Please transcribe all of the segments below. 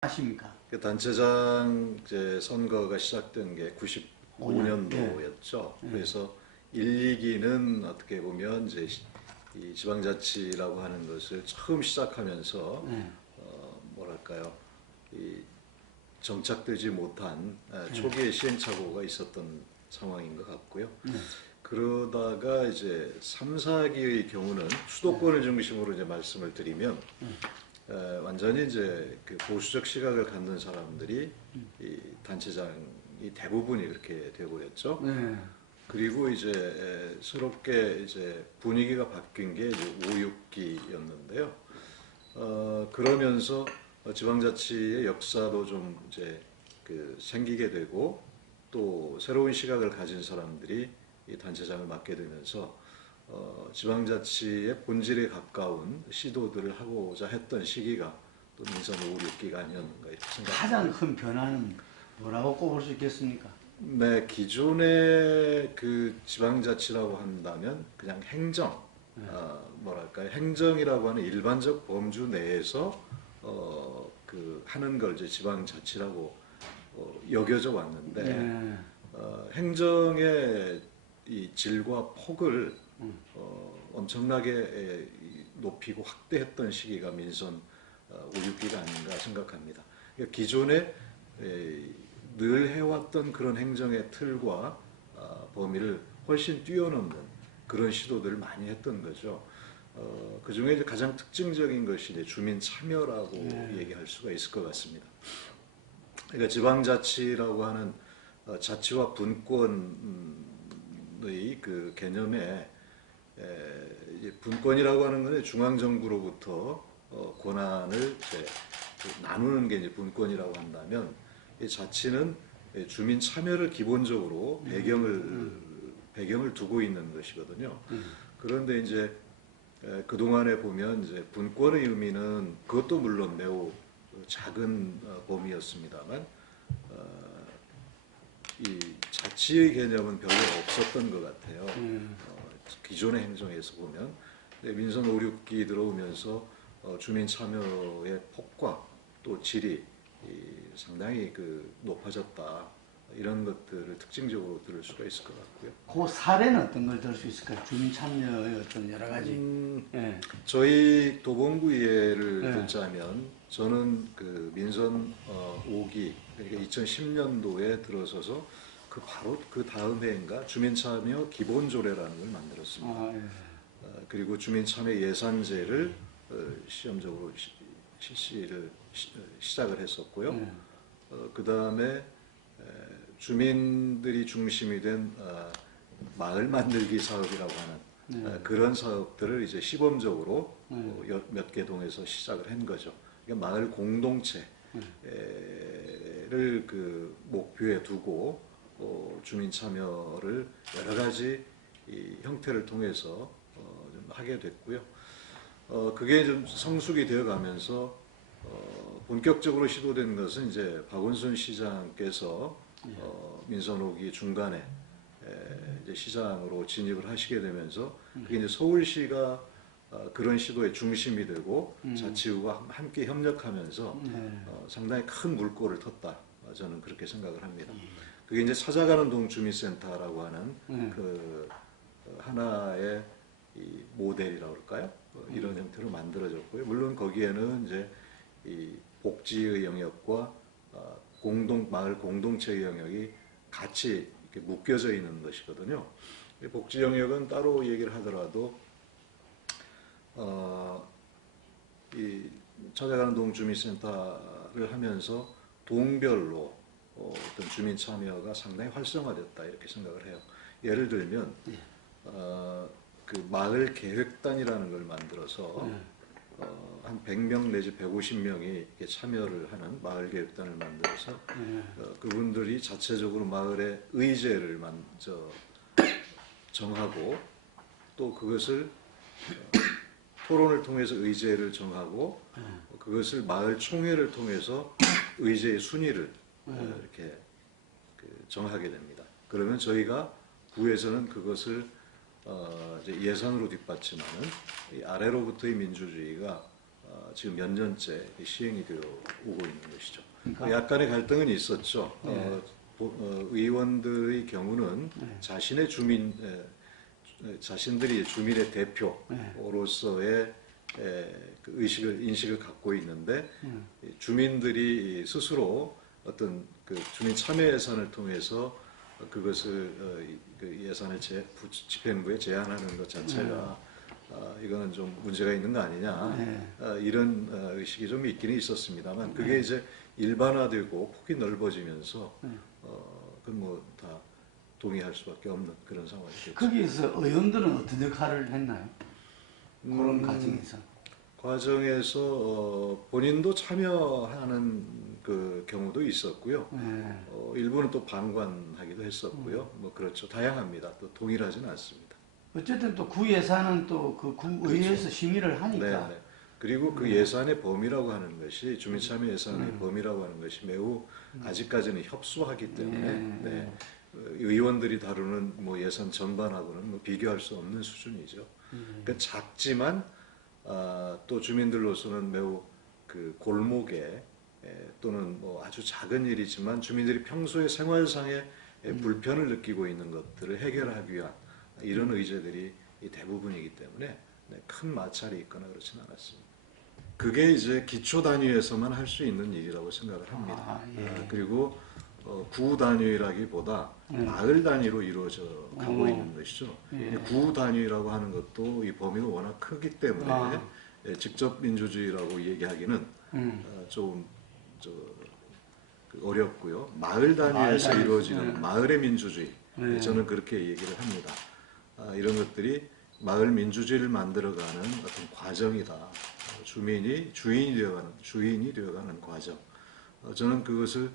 아십니까? 그 단체장 이제 선거가 시작된 게 95년도였죠. 네. 그래서 1, 2기는 어떻게 보면 이제 이 지방자치라고 하는 것을 처음 시작하면서 네. 뭐랄까요, 이 정착되지 못한 초기의 시행착오가 있었던 상황인 것 같고요. 네. 그러다가 이제 3, 4기의 경우는 수도권을 중심으로 이제 말씀을 드리면 완전히 이제 그 보수적 시각을 갖는 사람들이 이 단체장이 대부분이 그렇게 되어버렸죠. 네. 그리고 이제 새롭게 이제 분위기가 바뀐 게 이제 5, 6기였는데요. 그러면서 지방자치의 역사도 좀 이제 그 생기게 되고 또 새로운 시각을 가진 사람들이 이 단체장을 맡게 되면서 지방자치의 본질에 가까운 시도들을 하고자 했던 시기가 또 민선 5, 6기가 아니었는가 이렇게 생각합니다. 가장 큰 변화는 뭐라고 꼽을 수 있겠습니까? 네, 기존의 그 지방자치라고 한다면 그냥 행정, 뭐랄까요, 행정이라고 하는 일반적 범주 내에서 그 하는 걸 이제 지방자치라고 여겨져 왔는데 네. 행정의 이 질과 폭을 엄청나게 높이고 확대했던 시기가 민선 5, 6기가 아닌가 생각합니다. 그러니까 기존에 늘 해왔던 그런 행정의 틀과 범위를 훨씬 뛰어넘는 그런 시도들을 많이 했던 거죠. 그 중에 이제 가장 특징적인 것이 이제 주민 참여라고 얘기할 수가 있을 것 같습니다. 그러니까 지방자치라고 하는 자치와 분권의 그 개념에 이제 분권이라고 하는 것은 중앙정부로부터 권한을 이제 나누는 게 이제 분권이라고 한다면 이 자치는 주민 참여를 기본적으로 배경을 두고 있는 것이거든요. 그런데 이제 그동안에 보면 이제 분권의 의미는 그것도 물론 매우 작은 범위였습니다만 이 자치의 개념은 별로 없었던 것 같아요. 기존의 행정에서 보면 민선 5, 6기 들어오면서 주민 참여의 폭과 또 질이 상당히 그 높아졌다 이런 것들을 특징적으로 들을 수가 있을 것 같고요. 그 사례는 어떤 걸 들 수 있을까요? 주민 참여의 어떤 여러 가지. 네. 저희 도봉구 예를 네. 들자면 저는 그 민선 5기 그러니까 2010년도에 들어서서 그 바로 그 다음 해인가 주민참여 기본조례라는 걸 만들었습니다. 네. 그리고 주민참여 예산제를 시험적으로 실시를 시작을 했었고요. 그 다음에 주민들이 중심이 된 마을 만들기 사업이라고 하는 그런 사업들을 이제 시범적으로 몇 개 동에서 시작을 한 거죠. 그러니까 마을 공동체를 그 목표에 두고 주민 참여를 여러 가지 이 형태를 통해서 좀 하게 됐고요. 그게 좀 성숙이 되어 가면서 본격적으로 시도된 것은 이제 박원순 시장께서 민선 5기 중간에 이제 시장으로 진입을 하시게 되면서 그게 이제 서울시가 그런 시도의 중심이 되고 자치구가 함께 협력하면서 상당히 큰 물꼬를 텄다. 저는 그렇게 생각을 합니다. 그게 이제 찾아가는 동 주민센터라고 하는 그 하나의 이 모델이라고 할까요? 이런 형태로 만들어졌고요. 물론 거기에는 이제 이 복지의 영역과 마을 공동체의 영역이 같이 이렇게 묶여져 있는 것이거든요. 복지 영역은 따로 얘기를 하더라도 이 찾아가는 동 주민센터를 하면서 동별로 어떤 주민 참여가 상당히 활성화됐다 이렇게 생각을 해요. 예를 들면 그 마을 계획단이라는 걸 만들어서 한 100명 내지 150명이 참여를 하는 마을 계획단을 만들어서 그분들이 자체적으로 마을의 의제를 정하고 또 그것을 토론을 통해서 의제를 정하고 그것을 마을 총회를 통해서 의제의 순위를 이렇게 정하게 됩니다. 그러면 저희가 구에서는 그것을 이제 예산으로 뒷받침하는 이 아래로부터의 민주주의가 지금 몇 년째 시행이 되어 오고 있는 것이죠. 그러니까? 약간의 갈등은 있었죠. 네. 의원들의 경우는 자신의 자신들이 주민의 대표로서의 그 인식을 갖고 있는데 주민들이 스스로 어떤 그 주민 참여 예산을 통해서 그것을 그 예산을 집행부에 제안하는 것 자체가 이거는 좀 문제가 있는 거 아니냐 이런 의식이 좀 있기는 있었습니다만 그게 이제 일반화되고 폭이 넓어지면서 그건 뭐 다 동의할 수밖에 없는 그런 상황이 됐죠. 거기에서 의원들은 어떤 역할을 했나요? 그런 과정에서 본인도 참여하는 그 경우도 있었고요. 일부는 또 방관하기도 했었고요. 뭐 그렇죠. 다양합니다. 또 동일하지는 않습니다. 어쨌든 또 구 예산은 또 그 구의회에서 그렇죠. 심의를 하니까. 네. 그리고 그 예산의 범위라고 하는 것이 주민참여 예산의 범위라고 하는 것이 매우 아직까지는 협소하기 때문에 의원들이 다루는 뭐 예산 전반하고는 뭐 비교할 수 없는 수준이죠. 그러니까 작지만 또 주민들로서는 매우 그 골목에 또는 뭐 아주 작은 일이지만 주민들이 평소에 생활상의 불편을 느끼고 있는 것들을 해결하기 위한 이런 의제들이 대부분이기 때문에 큰 마찰이 있거나 그렇지는 않았습니다. 그게 이제 기초 단위에서만 할 수 있는 일이라고 생각을 합니다. 그리고 구 단위라기보다 마을 단위로 이루어져 가고 있는 것이죠. 구 단위라고 하는 것도 이 범위가 워낙 크기 때문에 직접 민주주의라고 얘기하기는 좀 어렵고요. 마을 단위에서 이루어지는 마을의 민주주의, 저는 그렇게 얘기를 합니다. 이런 것들이 마을 민주주의를 만들어가는 어떤 과정이다. 주인이 되어가는 과정. 저는 그것을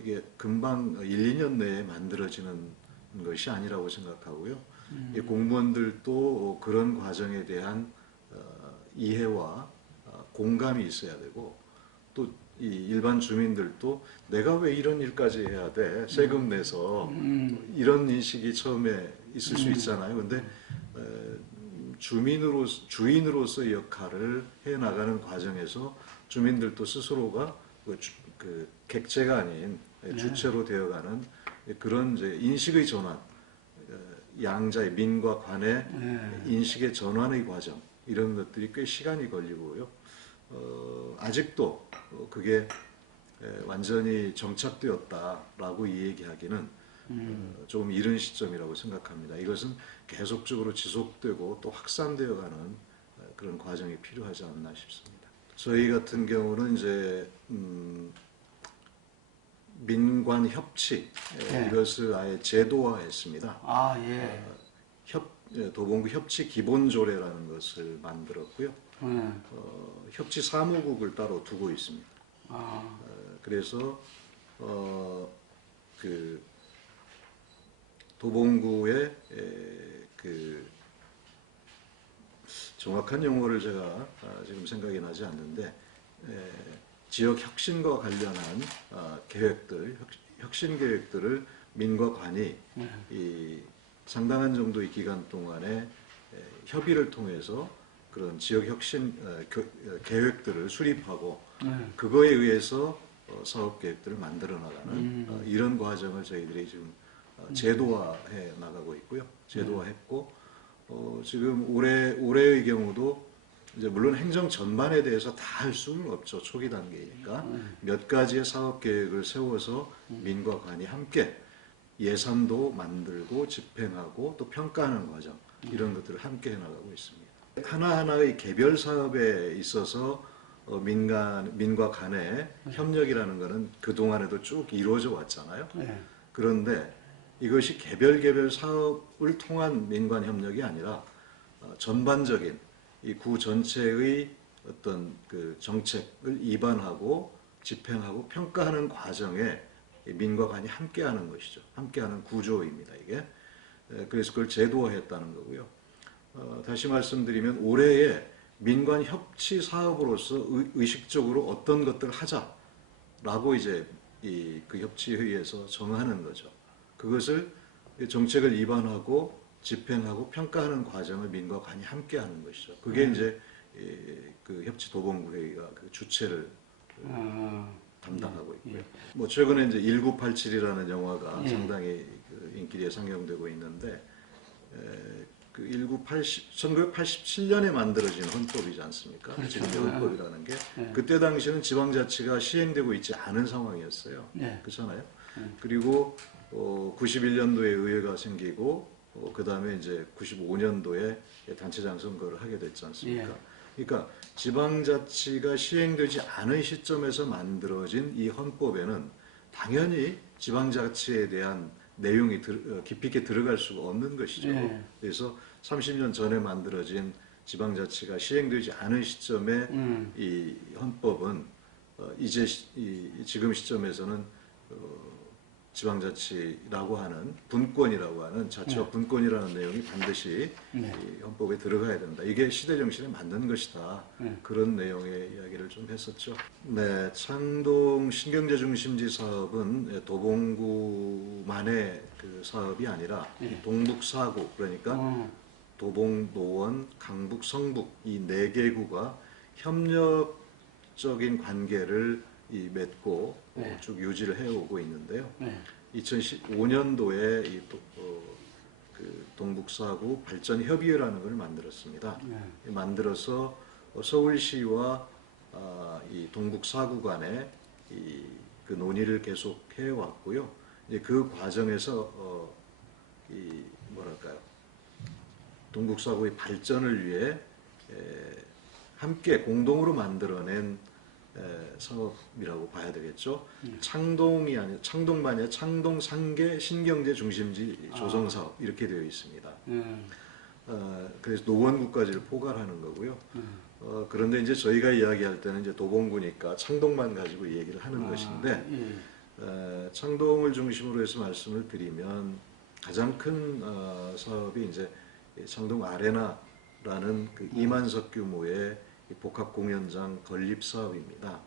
이게 금방 1, 2년 내에 만들어지는 것이 아니라고 생각하고요. 이 공무원들도 그런 과정에 대한 이해와 공감이 있어야 되고 또 이 일반 주민들도 내가 왜 이런 일까지 해야 돼? 세금 내서 이런 인식이 처음에 있을 수 있잖아요. 근데 주인으로서의 역할을 해나가는 과정에서 주민들도 스스로가 그 객체가 아닌 주체로 되어가는 그런 이제 인식의 전환, 양자의 민과 관의 인식의 전환의 과정 이런 것들이 꽤 시간이 걸리고요. 아직도 그게 완전히 정착되었다라고 얘기하기는 조금 이른 시점이라고 생각합니다. 이것은 계속적으로 지속되고 또 확산되어가는 그런 과정이 필요하지 않나 싶습니다. 저희 같은 경우는 이제 민관 협치 이것을 아예 제도화했습니다. 도봉구 협치 기본조례라는 것을 만들었고요. 협치 사무국을 따로 두고 있습니다. 그래서 그 도봉구의 그 정확한 용어를 제가 지금 생각이 나지 않는데 지역 혁신과 관련한 계획들, 혁신 계획들을 민과 관이 이 상당한 정도의 기간 동안에 협의를 통해서 그런 지역 혁신 계획들을 수립하고 그거에 의해서 사업 계획들을 만들어 나가는 이런 과정을 저희들이 지금 제도화해 나가고 있고요. 제도화했고 지금 올해의 경우도 이제 물론 행정 전반에 대해서 다 할 수는 없죠. 초기 단계니까 몇 가지의 사업 계획을 세워서 민과 관이 함께 예산도 만들고 집행하고 또 평가하는 과정 이런 것들을 함께 해나가고 있습니다. 하나하나의 개별 사업에 있어서 민과 간의 협력이라는 것은 그동안에도 쭉 이루어져 왔잖아요. 그런데 이것이 개별 사업을 통한 민관 협력이 아니라 전반적인 이 구 전체의 어떤 그 정책을 입안하고 집행하고 평가하는 과정에 민과 관이 함께하는 것이죠. 함께하는 구조입니다. 이게 그래서 그걸 제도화했다는 거고요. 다시 말씀드리면 올해에 민관 협치 사업으로서 의식적으로 어떤 것들을 하자라고 이제 그 협치회의에서 정하는 거죠. 그것을 정책을 입안하고 집행하고 평가하는 과정을 민과 관이 함께하는 것이죠. 그게 이제 그 협치 도봉구회의가 그 주최를 아, 담당하고 있고요. 예. 뭐 최근에 이제 1987이라는 영화가 예. 상당히 그 인기에 상영되고 있는데 그 1987년에 만들어진 헌법이지 않습니까? 그렇죠. 지금의 헌법이라는 게 예. 그때 당시에는 지방자치가 시행되고 있지 않은 상황이었어요. 예. 그렇잖아요. 그리고 91년도에 의회가 생기고 그 다음에 이제 95년도에 단체장 선거를 하게 됐지 않습니까? 예. 그러니까 지방자치가 시행되지 않은 시점에서 만들어진 이 헌법에는 당연히 지방자치에 대한 내용이 깊이 있게 들어갈 수가 없는 것이죠. 예. 그래서 30년 전에 만들어진 지방자치가 시행되지 않은 시점에 이 헌법은 이제 지금 시점에서는 지방자치라고 하는 분권이라고 하는 자치와 분권이라는 내용이 반드시 이 헌법에 들어가야 된다. 이게 시대 정신에 맞는 것이다. 그런 내용의 이야기를 좀 했었죠. 네, 창동 신경제 중심지 사업은 도봉구만의 그 사업이 아니라 동북 4구 그러니까 도봉, 노원, 강북, 성북 이 4개구가 협력적인 관계를 맺고 쭉 유지를 해오고 있는데요. 2015년도에 그 동북사구 발전협의회라는 걸 만들었습니다. 만들어서 서울시와 이 동북사구 간에 그 논의를 계속 해왔고요. 이제 그 과정에서 이 뭐랄까요, 동북사구의 발전을 위해 함께 공동으로 만들어낸 사업이라고 봐야 되겠죠. 창동이 아니라 창동만이 아니라 창동 상계 신경제 중심지 조성 사업 이렇게 되어 있습니다. 그래서 노원구까지를 포괄하는 거고요. 그런데 이제 저희가 이야기할 때는 이제 도봉구니까 창동만 가지고 얘기를 하는 것인데 창동을 중심으로 해서 말씀을 드리면 가장 큰 사업이 이제 창동 아레나라는 그 2만석 규모의 복합 공연장 건립 사업입니다.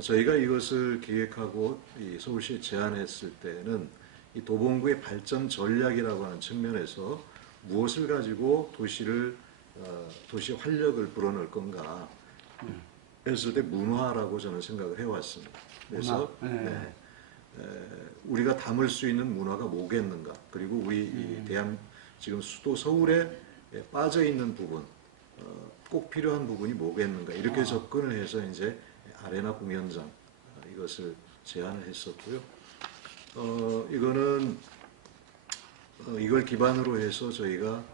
저희가 이것을 기획하고 이 서울시에 제안했을 때는 이 도봉구의 발전 전략이라고 하는 측면에서 무엇을 가지고 도시 활력을 불어넣을 건가 했을 때 문화라고 저는 생각을 해왔습니다. 그래서 우리가 담을 수 있는 문화가 뭐겠는가, 그리고 우리 이 지금 수도 서울에 빠져 있는 부분, 꼭 필요한 부분이 뭐겠는가 이렇게 접근을 해서 이제 아레나 공연장 이것을 제안을 했었고요. 이거는 이걸 기반으로 해서 저희가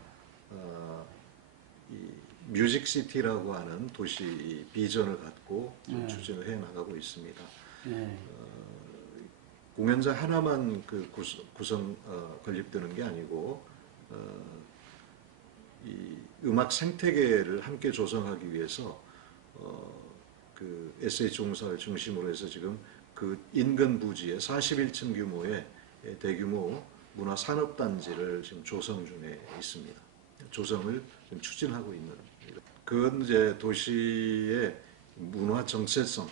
이 뮤직시티라고 하는 도시 비전을 갖고 추진을 해 나가고 있습니다. 공연장 하나만 그 구성 건립되는 게 아니고 이 음악 생태계를 함께 조성하기 위해서 그 SH공사를 중심으로 해서 지금 그 인근 부지에 41층 규모의 대규모 문화산업단지를 지금 조성 중에 있습니다. 조성을 지금 추진하고 있는. 그건 이제 도시의 문화 정체성,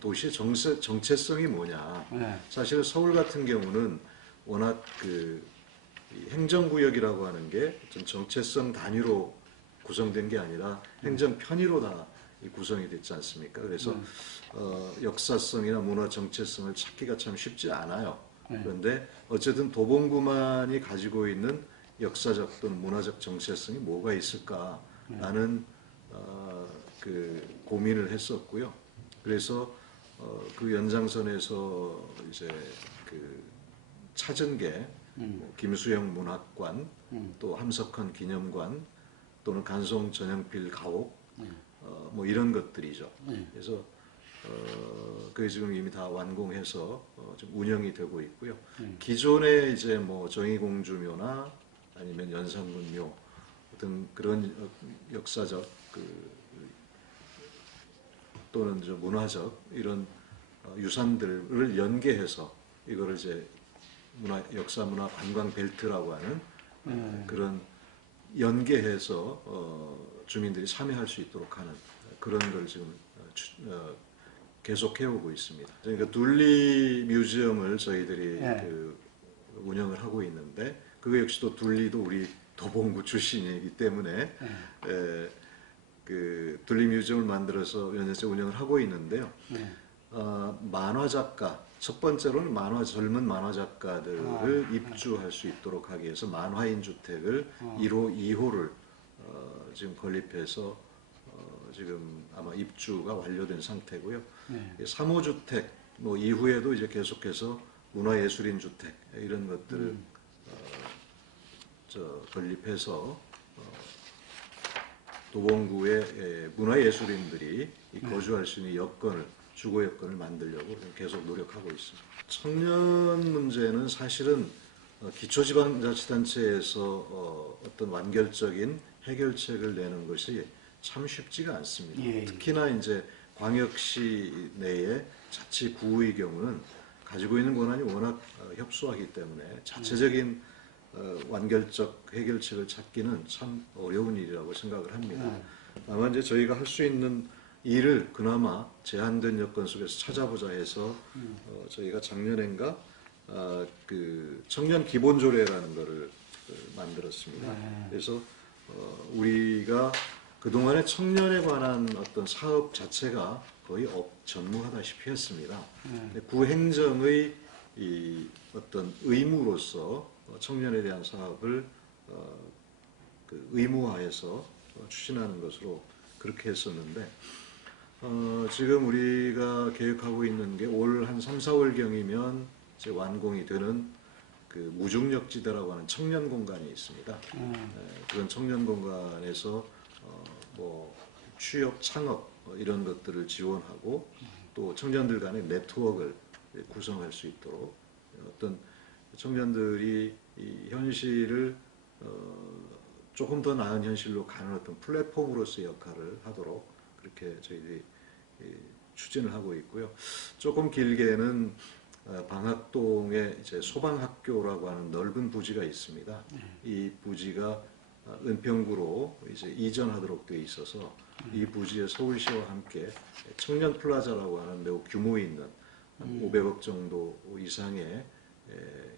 도시의 정체성이 뭐냐. 사실 서울 같은 경우는 워낙 그 행정구역이라고 하는 게 좀 정체성 단위로 구성된 게 아니라 행정 편의로 다 구성이 됐지 않습니까? 그래서 역사성이나 문화 정체성을 찾기가 참 쉽지 않아요. 그런데 어쨌든 도봉구만이 가지고 있는 역사적 또는 문화적 정체성이 뭐가 있을까라는 그 고민을 했었고요. 그래서 그 연장선에서 이제 그 찾은 게 김수영 문학관, 또 함석헌 기념관, 또는 간송 전영필 가옥, 뭐 이런 것들이죠. 그래서 그게 지금 이미 다 완공해서 좀 운영이 되고 있고요. 기존에 이제 뭐 정의공주묘나 아니면 연산군묘 등 그런 역사적 또는 좀 문화적 이런 유산들을 연계해서 이거를 이제 역사 문화 관광 벨트라고 하는 그런 연계해서 주민들이 참여할 수 있도록 하는 그런 걸 지금 계속 해오고 있습니다. 그러니까 둘리 뮤지엄을 저희들이 그 운영을 하고 있는데 그거 역시도 둘리도 우리 도봉구 출신이기 때문에 그 둘리뮤지엄을 만들어서 몇 년째 운영을 하고 있는데요. 네. 만화 작가, 첫 번째로는 젊은 만화 작가들을 입주할 수 있도록 하기 위해서 만화인 주택을 1호, 2호를 지금 건립해서 지금 아마 입주가 완료된 상태고요. 네. 3호 주택 뭐 이후에도 이제 계속해서 문화예술인 주택 이런 것들을 건립해서 도봉구의 문화예술인들이 거주할 수 있는 여건을, 주거 여건을 만들려고 계속 노력하고 있습니다. 청년 문제는 사실은 기초지방자치단체에서 어떤 완결적인 해결책을 내는 것이 참 쉽지가 않습니다. 예. 특히나 이제 광역시 내의 자치구의 경우는 가지고 있는 권한이 워낙 협소하기 때문에 자체적인 완결적 해결책을 찾기는 참 어려운 일이라고 생각을 합니다. 다만 이제 저희가 할 수 있는 일을 그나마 제한된 여건 속에서 찾아보자 해서 저희가 작년엔가 그 청년 기본조례라는 거를 만들었습니다. 네. 그래서 우리가 그동안에 청년에 관한 어떤 사업 자체가 거의 전무하다시피 했습니다. 근데 구행정의 이 어떤 의무로서 청년에 대한 사업을 그 의무화해서 추진하는 것으로 그렇게 했었는데 지금 우리가 계획하고 있는 게 올 한 3, 4월경이면 이제 완공이 되는 그 무중력지대라고 하는 청년 공간이 있습니다. 그런 청년 공간에서 뭐 취업, 창업 이런 것들을 지원하고 또 청년들 간의 네트워크를 구성할 수 있도록 어떤 청년들이 이 현실을 조금 더 나은 현실로 가는 어떤 플랫폼으로서의 역할을 하도록 그렇게 저희들이 추진을 하고 있고요. 조금 길게는 방학동에 이제 소방학교라고 하는 넓은 부지가 있습니다. 이 부지가 은평구로 이제 이전하도록 되어 있어서 이 부지에 서울시와 함께 청년 플라자라고 하는 매우 규모 있는 한 500억 정도 이상의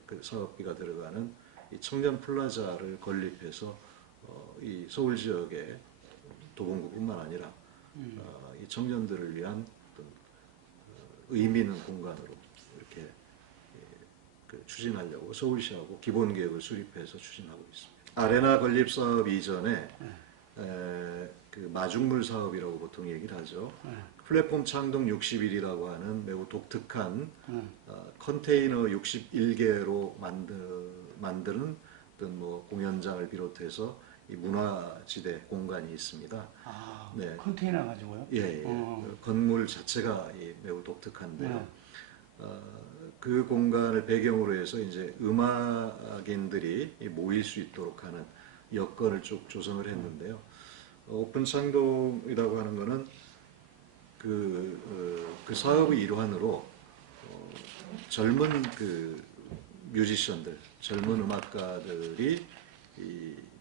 그 사업비가 들어가는 이 청년 플라자를 건립해서 이 서울 지역의 도봉구뿐만 아니라 이 청년들을 위한 어떤 의미 있는 공간으로 이렇게 그 추진하려고 서울시하고 기본 계획을 수립해서 추진하고 있습니다. 아레나 건립 사업 이전에 그 마중물 사업이라고 보통 얘기를 하죠. 플랫폼 창동 60일이라고 하는 매우 독특한 컨테이너 61개로 만드는 어떤 뭐 공연장을 비롯해서 이 문화지대 공간이 있습니다. 아, 네. 컨테이너 가지고요? 예. 그 건물 자체가 매우 독특한데요. 그 공간을 배경으로 해서 이제 음악인들이 모일 수 있도록 하는 여건을 쭉 조성을 했는데요. 오픈 창동이라고 하는 거는 그 사업의 일환으로 젊은 그 뮤지션들, 젊은 음악가들이 그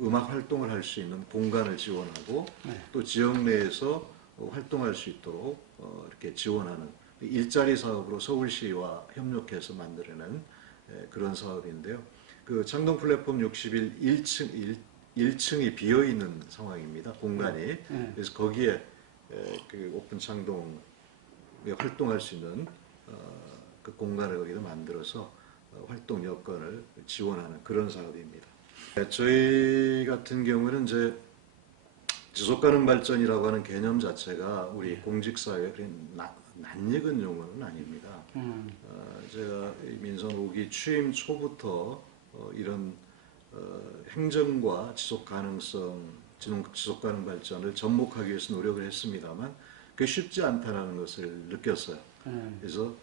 음악 활동을 할 수 있는 공간을 지원하고 또 지역 내에서 활동할 수 있도록 이렇게 지원하는 일자리 사업으로 서울시와 협력해서 만들어낸 그런 사업인데요. 그 창동 플랫폼 61 1층이 비어 있는 상황입니다. 공간이. 그래서 거기에 그 오픈 창동에 활동할 수 있는 그 공간을 거기다 만들어서 활동 여건을 지원하는 그런 사업입니다. 저희 같은 경우는 이제 지속가능 발전이라고 하는 개념 자체가 우리 공직사회에 낯익은 용어는 아닙니다. 제가 민선 5기 취임 초부터 이런 행정과 지속가능 발전을 접목하기 위해서 노력을 했습니다만 그게 쉽지 않다는 것을 느꼈어요. 그래서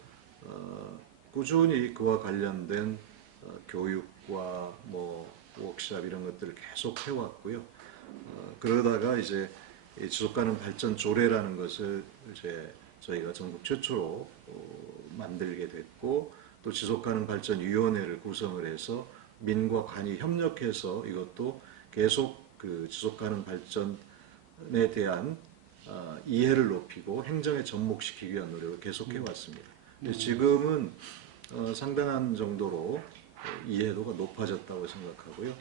꾸준히 그와 관련된 교육과 뭐 워크숍 이런 것들을 계속 해왔고요. 그러다가 이제 지속가능 발전 조례라는 것을 이제 저희가 전국 최초로 만들게 됐고 또 지속가능 발전 위원회를 구성을 해서 민과 관이 협력해서 이것도 계속 그 지속가능 발전에 대한 이해를 높이고 행정에 접목시키기 위한 노력을 계속해 왔습니다. 지금은 상당한 정도로 이해도가 높아졌다고 생각하고요.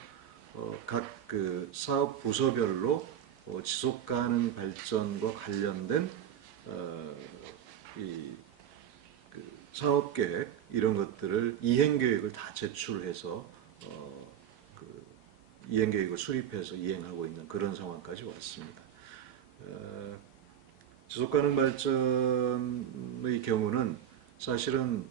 각 그 사업 부서별로 지속 가능 발전과 관련된 이 사업 계획 이런 것들을 이행 계획을 다 제출해서 그 이행 계획을 수립해서 이행하고 있는 그런 상황까지 왔습니다. 지속 가능 발전의 경우는 사실은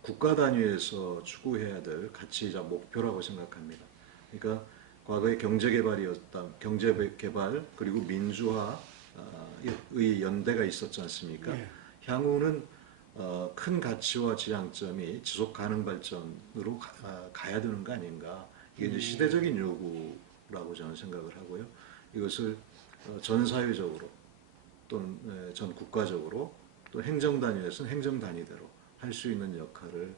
국가 단위에서 추구해야 될 가치이자 목표라고 생각합니다. 그러니까 과거에 경제개발 그리고 민주화의 연대가 있었지 않습니까? 예. 향후는 큰 가치와 지향점이 지속 가능 발전으로 가야 되는 거 아닌가. 이게 이제 시대적인 요구라고 저는 생각을 하고요. 이것을 전 사회적으로 또는 전 국가적으로 또 행정 단위에서는 행정 단위대로 할 수 있는 역할을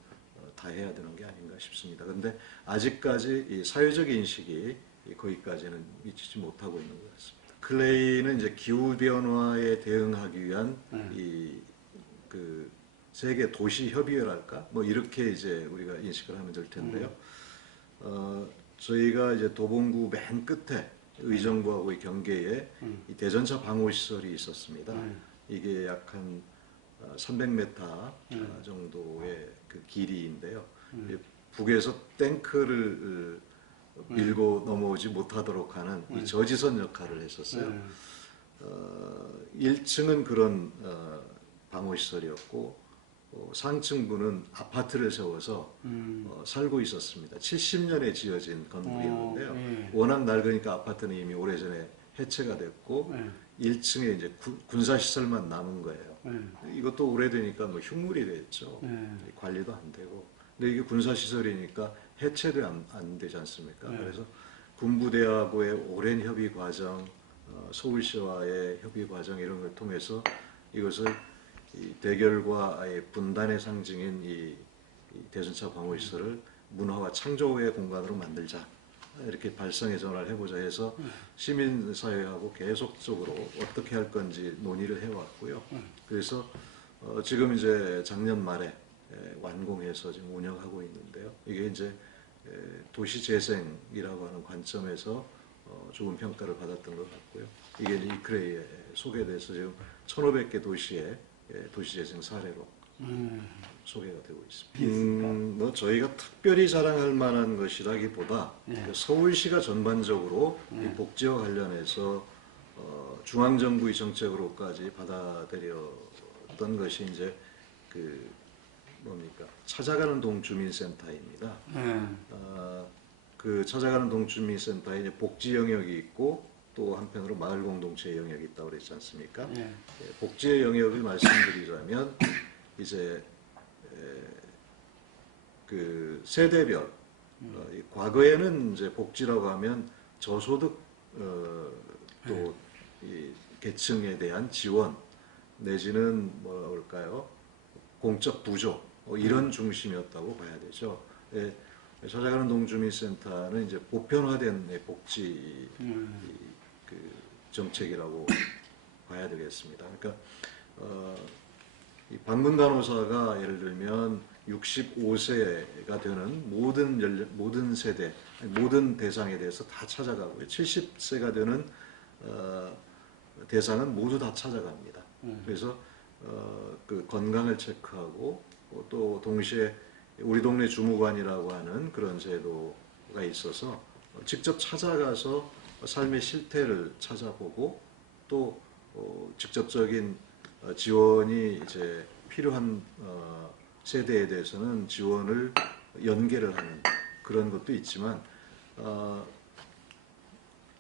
다 해야 되는 게 아닌가 싶습니다. 그런데 아직까지 이 사회적 인식이 거기까지는 미치지 못하고 있는 것 같습니다. 클레이는 이제 기후 변화에 대응하기 위한 그 세계 도시 협의회랄까 뭐 이렇게 이제 우리가 인식을 하면 될 텐데요. 저희가 이제 도봉구 맨 끝에 의정부하고의 경계에 이 대전차 방호 시설이 있었습니다. 이게 약 한 300m 정도의 그 길이인데요. 북에서 탱크를 밀고 넘어오지 못하도록 하는 이 저지선 역할을 했었어요. 1층은 그런 방호 시설이었고 상층부는 아파트를 세워서 살고 있었습니다. 70년에 지어진 건물이었는데요. 워낙 낡으니까 아파트는 이미 오래전에 해체가 됐고 1층에 이제 군사시설만 남은 거예요. 이것도 오래되니까 뭐 흉물이 됐죠. 관리도 안 되고. 근데 이게 군사시설이니까 해체도 안 되지 않습니까? 그래서 군부대하고의 오랜 협의 과정, 서울시와의 협의 과정 이런 걸 통해서 이것을 이 대결과 분단의 상징인 이 대전차 방호시설을 문화와 창조의 공간으로 만들자. 이렇게 발상의 전환을 해보자 해서 시민사회하고 계속적으로 어떻게 할 건지 논의를 해왔고요. 그래서 지금 이제 작년 말에 완공해서 지금 운영하고 있는데요. 이게 이제 도시재생이라고 하는 관점에서 좋은 평가를 받았던 것 같고요. 이게 이제 이크레이에 소개돼서 지금 1,500개 도시의 도시재생 사례로 소개가 되고 있습니다. 뭐 저희가 특별히 자랑할 만한 것이라기보다 그 서울시가 전반적으로 이 복지와 관련해서 중앙정부의 정책으로까지 받아들였던 것이 이제 그 뭡니까 찾아가는 동주민센터입니다. 그 찾아가는 동주민센터에 이제 복지 영역이 있고 또 한편으로 마을 공동체 영역이 있다고 그랬지 않습니까? 복지의 영역을 말씀드리자면 이제 그 세대별 과거에는 이제 복지라고 하면 저소득 또 이 계층에 대한 지원 내지는 뭐랄까요 공적 부조 이런 중심이었다고 봐야 되죠. 찾아가는 동주민센터는 이제 보편화된 복지 그 정책이라고 봐야 되겠습니다. 그러니까 이 방문 간호사가 예를 들면 65세가 되는 모든 세대, 모든 대상에 대해서 다 찾아가고요. 70세가 되는 대상은 모두 다 찾아갑니다. 그래서 그 건강을 체크하고 또 동시에 우리 동네 주무관이라고 하는 그런 제도가 있어서 직접 찾아가서 삶의 실태를 찾아보고 또 직접적인 지원이 이제 필요한 세대에 대해서는 지원을 연계를 하는 그런 것도 있지만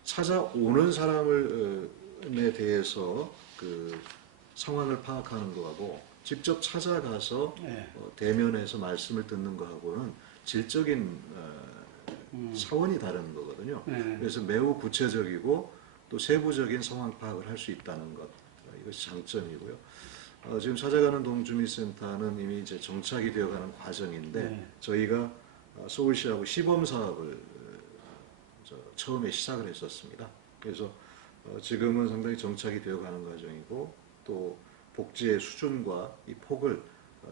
찾아오는 사람에 대해서 그 상황을 파악하는 거하고 직접 찾아가서 대면해서 말씀을 듣는 거하고는 질적인 차원이 다른 거거든요. 그래서 매우 구체적이고 또 세부적인 상황 파악을 할 수 있다는 것 이것이 장점이고요. 지금 찾아가는 동주민센터는 이미 이제 정착이 되어가는 과정인데 저희가 서울시하고 시범 사업을 처음에 시작을 했었습니다. 그래서 지금은 상당히 정착이 되어가는 과정이고 또 복지의 수준과 이 폭을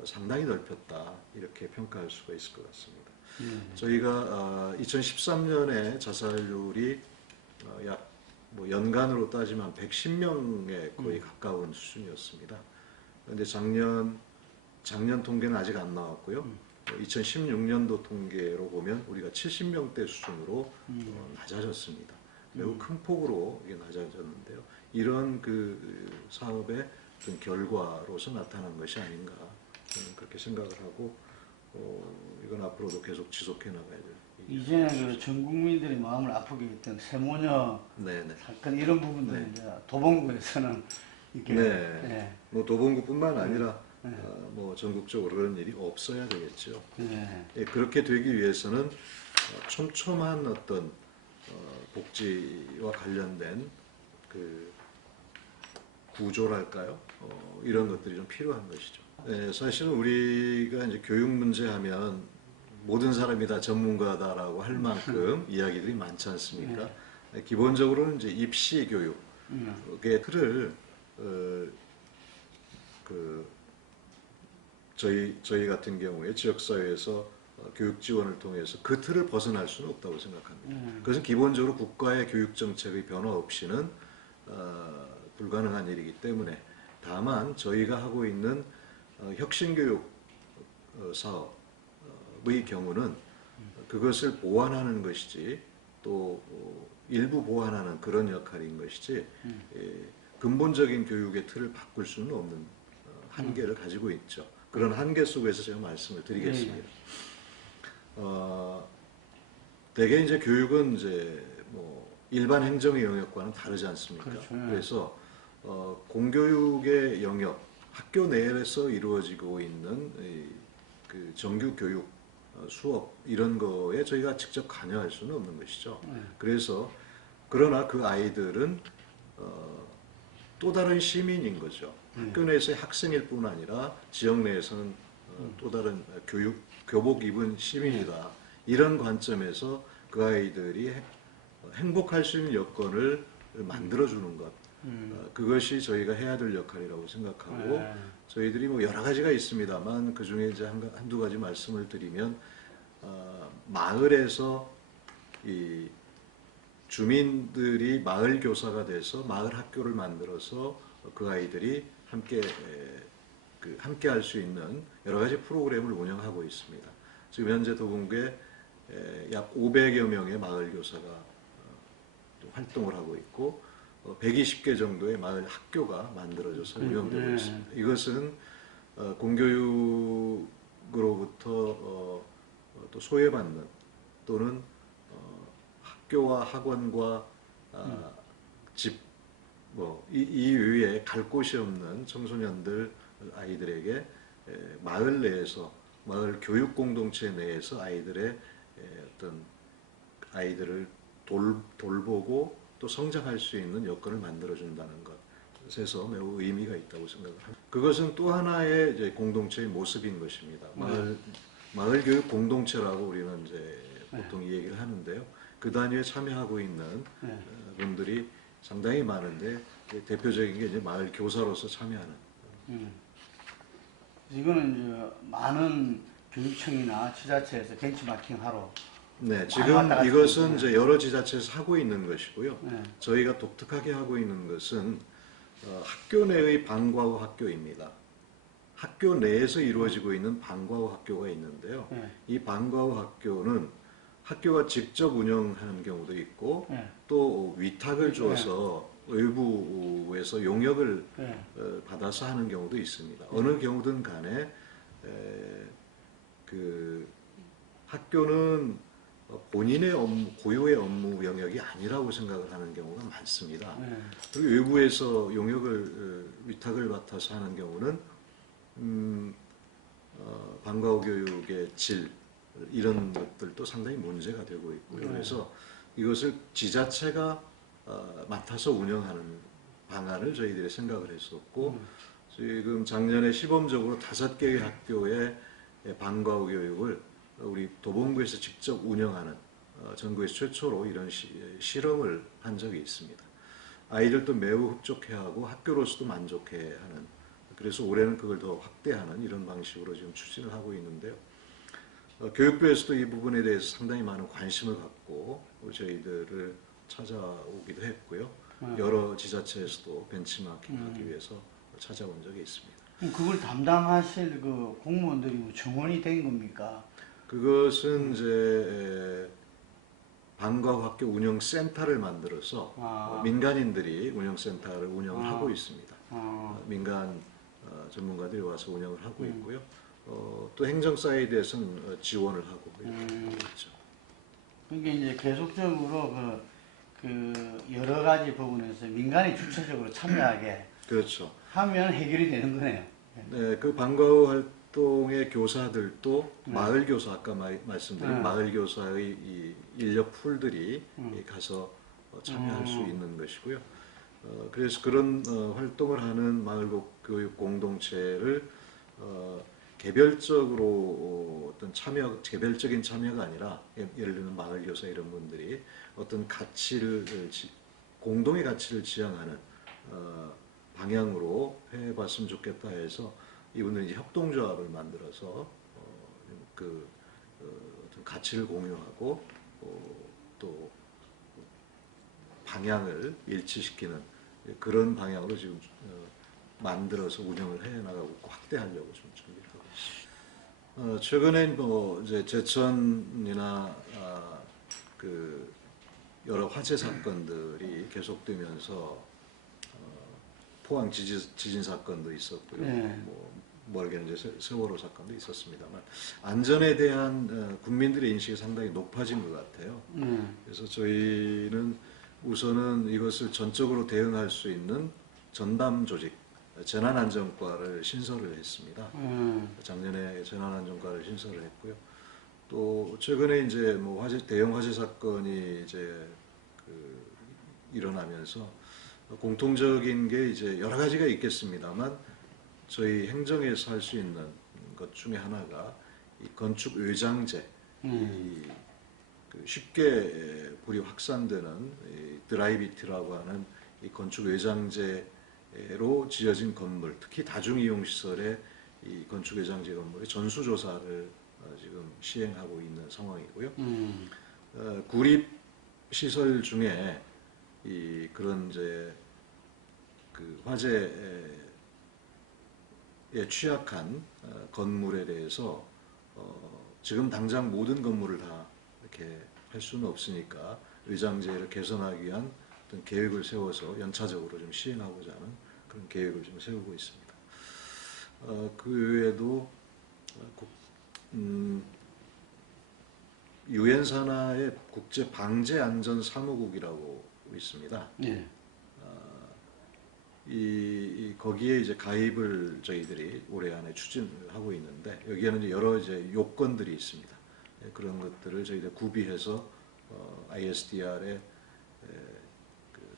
상당히 넓혔다 이렇게 평가할 수가 있을 것 같습니다. 저희가 2013년에 자살률이 약 뭐 연간으로 따지면 110명에 거의 가까운 수준이었습니다. 그런데 작년 통계는 아직 안 나왔고요. 2016년도 통계로 보면 우리가 70명대 수준으로 낮아졌습니다. 매우 큰 폭으로 이게 낮아졌는데요. 이런 그 사업의 어떤 결과로서 나타난 것이 아닌가 저는 그렇게 생각을 하고 이건 앞으로도 계속 지속해 나가야 될. 이전에 그 전 국민들이 마음을 아프게 했던 세모녀 네네. 사건 이런 부분들 네. 이제 도봉구에서는 이렇게 네. 뭐 도봉구뿐만 아니라 네. 뭐 전국적으로 그런 일이 없어야 되겠죠. 네. 예, 그렇게 되기 위해서는 촘촘한 어떤 복지와 관련된 그 구조랄까요? 이런 것들이 좀 필요한 것이죠. 예, 사실은 우리가 이제 교육 문제 하면 모든 사람이 다 전문가다라고 할 만큼 이야기들이 많지 않습니까? 기본적으로는 이제 입시 교육의 틀을 저희 같은 경우에 지역사회에서 교육 지원을 통해서 그 틀을 벗어날 수는 없다고 생각합니다. 그것은 기본적으로 국가의 교육 정책의 변화 없이는 불가능한 일이기 때문에 다만 저희가 하고 있는 혁신교육 사업의 경우는 그것을 보완하는 것이지 또 일부 보완하는 그런 역할인 것이지 근본적인 교육의 틀을 바꿀 수는 없는 한계를 가지고 있죠. 그런 한계 속에서 제가 말씀을 드리겠습니다. 대개 이제 교육은 이제 뭐 일반 행정의 영역과는 다르지 않습니까? 그렇죠. 그래서 공교육의 영역, 학교 내에서 이루어지고 있는 그 정규 교육 수업 이런 거에 저희가 직접 관여할 수는 없는 것이죠. 그래서 그러나 그 아이들은 또 다른 시민인 거죠. 학교 내에서의 학생일 뿐 아니라 지역 내에서는 또 다른 교복 입은 시민이다. 이런 관점에서 그 아이들이 행복할 수 있는 여건을 만들어주는 것. 그것이 저희가 해야 될 역할이라고 생각하고 저희들이 뭐 여러 가지가 있습니다만 그 중에 이제 한두 가지 말씀을 드리면 마을에서 이 주민들이 마을 교사가 돼서 마을 학교를 만들어서 그 아이들이 함께 할 수 있는 여러 가지 프로그램을 운영하고 있습니다. 지금 현재 도봉구에 약 500여 명의 마을 교사가 활동을 하고 있고 120개 정도의 마을 학교가 만들어져서 운영되고 있습니다. 이것은 공교육으로부터 또 소외받는 또는 학교와 학원과 집 이 외에 갈 곳이 없는 청소년들 아이들에게 마을 내에서 마을 교육 공동체 내에서 아이들의 어떤 아이들을 돌보고 또 성장할 수 있는 여건을 만들어준다는 것에서 매우 의미가 있다고 생각을 합니다. 그것은 또 하나의 이제 공동체의 모습인 것입니다. 마을 교육 공동체라고 우리는 이제 보통 이 얘기를 하는데요. 그 단위에 참여하고 있는 분들이 상당히 많은데 대표적인 게 이제 마을 교사로서 참여하는. 이거는 이제 많은 교육청이나 지자체에서 벤치마킹하러 네, 지금 이것은 이제 여러 지자체에서 하고 있는 것이고요. 저희가 독특하게 하고 있는 것은 학교 내의 방과 후 학교입니다. 학교 내에서 이루어지고 있는 방과 후 학교가 있는데요. 이 방과 후 학교는 학교가 직접 운영하는 경우도 있고 또 위탁을 줘서 외부에서 용역을 받아서 하는 경우도 있습니다. 어느 경우든 간에 그 학교는 본인의 고유의 업무 영역이 아니라고 생각을 하는 경우가 많습니다. 그리고 외부에서 용역을 위탁을 맡아서 하는 경우는 방과 후 교육의 질 이런 것들도 상당히 문제가 되고 있고요. 그래서 이것을 지자체가 맡아서 운영하는 방안을 저희들이 생각을 했었고 지금 작년에 시범적으로 5개의 학교의 방과 후 교육을 우리 도봉구에서 직접 운영하는 전국에서 최초로 이런 실험을 한 적이 있습니다. 아이들도 매우 흡족해하고 학교로서도 만족해하는 그래서 올해는 그걸 더 확대하는 이런 방식으로 지금 추진을 하고 있는데요. 교육부에서도 이 부분에 대해서 상당히 많은 관심을 갖고 저희들을 찾아오기도 했고요. 여러 지자체에서도 벤치마킹하기 위해서 찾아온 적이 있습니다. 그럼 그걸 담당하실 그 공무원들이 뭐 정원이 된 겁니까? 그것은 이제 방과학교 운영센터를 만들어서 민간인들이 운영센터를 운영을 하고 있습니다. 민간 전문가들이 와서 운영을 하고 있고요. 또 행정 사이드에서는 지원을 하고 이렇게 있죠. 그게 이제 계속적으로 그 여러 가지 부분에서 민간이 주체적으로 참여하게 그렇죠. 하면 해결이 되는 거네요. 네, 그 방과후 활동의 교사들도 마을 교사 아까 말씀드린 마을 교사의 이 인력 풀들이 가서 참여할 수 있는 것이고요. 그래서 그런 활동을 하는 마을 교육 공동체를 개별적으로 어떤 참여, 개별적인 참여가 아니라 예를 들면 마을 교사 이런 분들이 어떤 가치를 공동의 가치를 지향하는 방향으로 해봤으면 좋겠다 해서 이분들이 이제 협동조합을 만들어서 어떤 가치를 공유하고 또 방향을 일치시키는 그런 방향으로 지금 만들어서 운영을 해 나가고 있고 확대하려고 좀 준비를 하고 있습니다. 최근에 뭐 이제 제천이나 그 여러 화재 사건들이 계속되면서 포항 지진 사건도 있었고요. 네. 멀게는 이제 세월호 사건도 있었습니다만 안전에 대한 국민들의 인식이 상당히 높아진 것 같아요. 그래서 저희는 우선은 이것을 전적으로 대응할 수 있는 전담 조직, 재난안전과를 신설을 했습니다. 작년에 재난안전과를 신설을 했고요. 또 최근에 이제 뭐 대형 화재 사건이 이제 일어나면서 공통적인 게 이제 여러 가지가 있겠습니다만 저희 행정에서 할 수 있는 것 중에 하나가 이 건축 외장재, 쉽게 불이 확산되는 드라이비트라고 하는 이 건축 외장재로 지어진 건물, 특히 다중이용시설의 이 건축 외장재 건물의 전수조사를 지금 시행하고 있는 상황이고요. 구립 시설 중에 그런 이제 그 화재에 취약한 건물에 대해서 지금 당장 모든 건물을 다 이렇게 할 수는 없으니까 외장재를 개선하기 위한 어떤 계획을 세워서 연차적으로 좀 시행하고자 하는 그런 계획을 좀 세우고 있습니다. 그 외에도 유엔 산하의 국제 방재 안전 사무국이라고 있습니다. 네. 거기에 이제 가입을 저희들이 올해 안에 추진하고 있는데 여기에는 이제 여러 이제 요건들이 있습니다. 그런 것들을 저희들 구비해서 ISDR에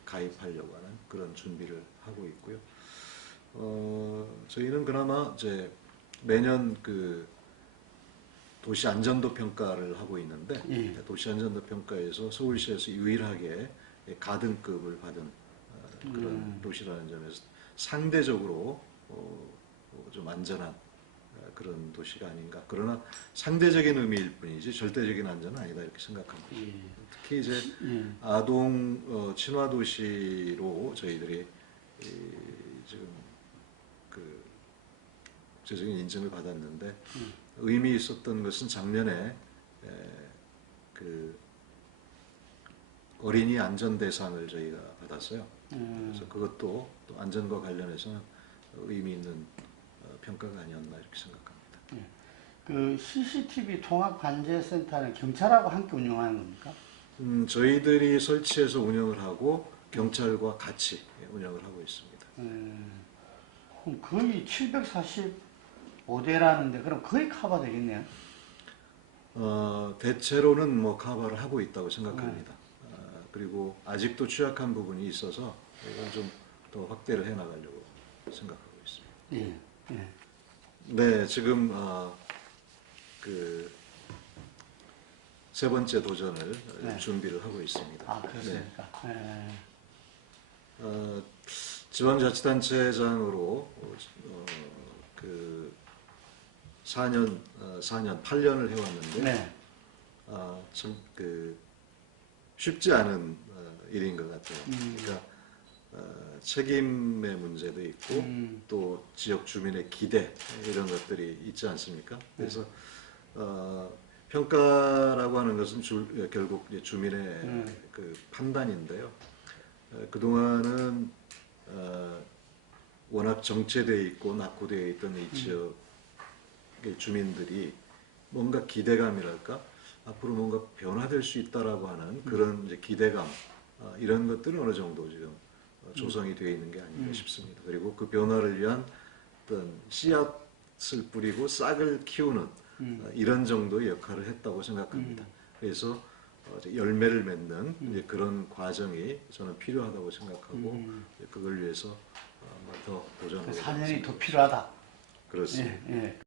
가입하려고 하는 그런 준비를 하고 있고요. 저희는 그나마 이제 매년 그 도시 안전도 평가를 하고 있는데 도시 안전도 평가에서 서울시에서 유일하게 가등급을 받은 그런 도시라는 점에서 상대적으로 좀 안전한 그런 도시가 아닌가. 그러나 상대적인 의미일 뿐이지 절대적인 안전은 아니다 이렇게 생각합니다. 특히 이제 아동 친화 도시로 저희들이 지금 그 국제적인 인증을 받았는데 의미 있었던 것은 작년에 그 어린이 안전 대상을 저희가 받았어요. 그래서 그것도 또 안전과 관련해서는 의미 있는 평가가 아니었나 이렇게 생각합니다. 그 CCTV 통합관제센터는 경찰하고 함께 운영하는 겁니까? 저희들이 설치해서 운영을 하고 경찰과 같이 운영을 하고 있습니다. 그럼 거의 745대라는데 그럼 거의 커버 되겠네요. 대체로는 뭐 커버를 하고 있다고 생각합니다. 그리고 아직도 취약한 부분이 있어서 이걸 좀 더 확대를 해 나가려고 생각하고 있습니다. 네, 지금 그 세 번째 도전을 준비를 하고 있습니다. 그렇습니까? 지방자치단체장으로 그 4년 8년을 해왔는데 네. 참 쉽지 않은 일인 것 같아요. 그러니까 책임의 문제도 있고 또 지역 주민의 기대 이런 것들이 있지 않습니까? 그래서 평가라고 하는 것은 결국 이제 주민의 그 판단인데요. 그동안은 워낙 정체되어 있고 낙후되어 있던 이 지역의 주민들이 뭔가 기대감이랄까 앞으로 뭔가 변화될 수 있다라고 하는 그런 이제 기대감 이런 것들은 어느 정도 지금 조성이 되어 있는 게 아닌가 싶습니다. 그리고 그 변화를 위한 어떤 씨앗을 뿌리고 싹을 키우는 이런 정도의 역할을 했다고 생각합니다. 그래서 이제 열매를 맺는 이제 그런 과정이 저는 필요하다고 생각하고 그걸 위해서 한번 더 도전하겠습니다. 4년이 더 필요하다. 그렇습니다. 예, 예.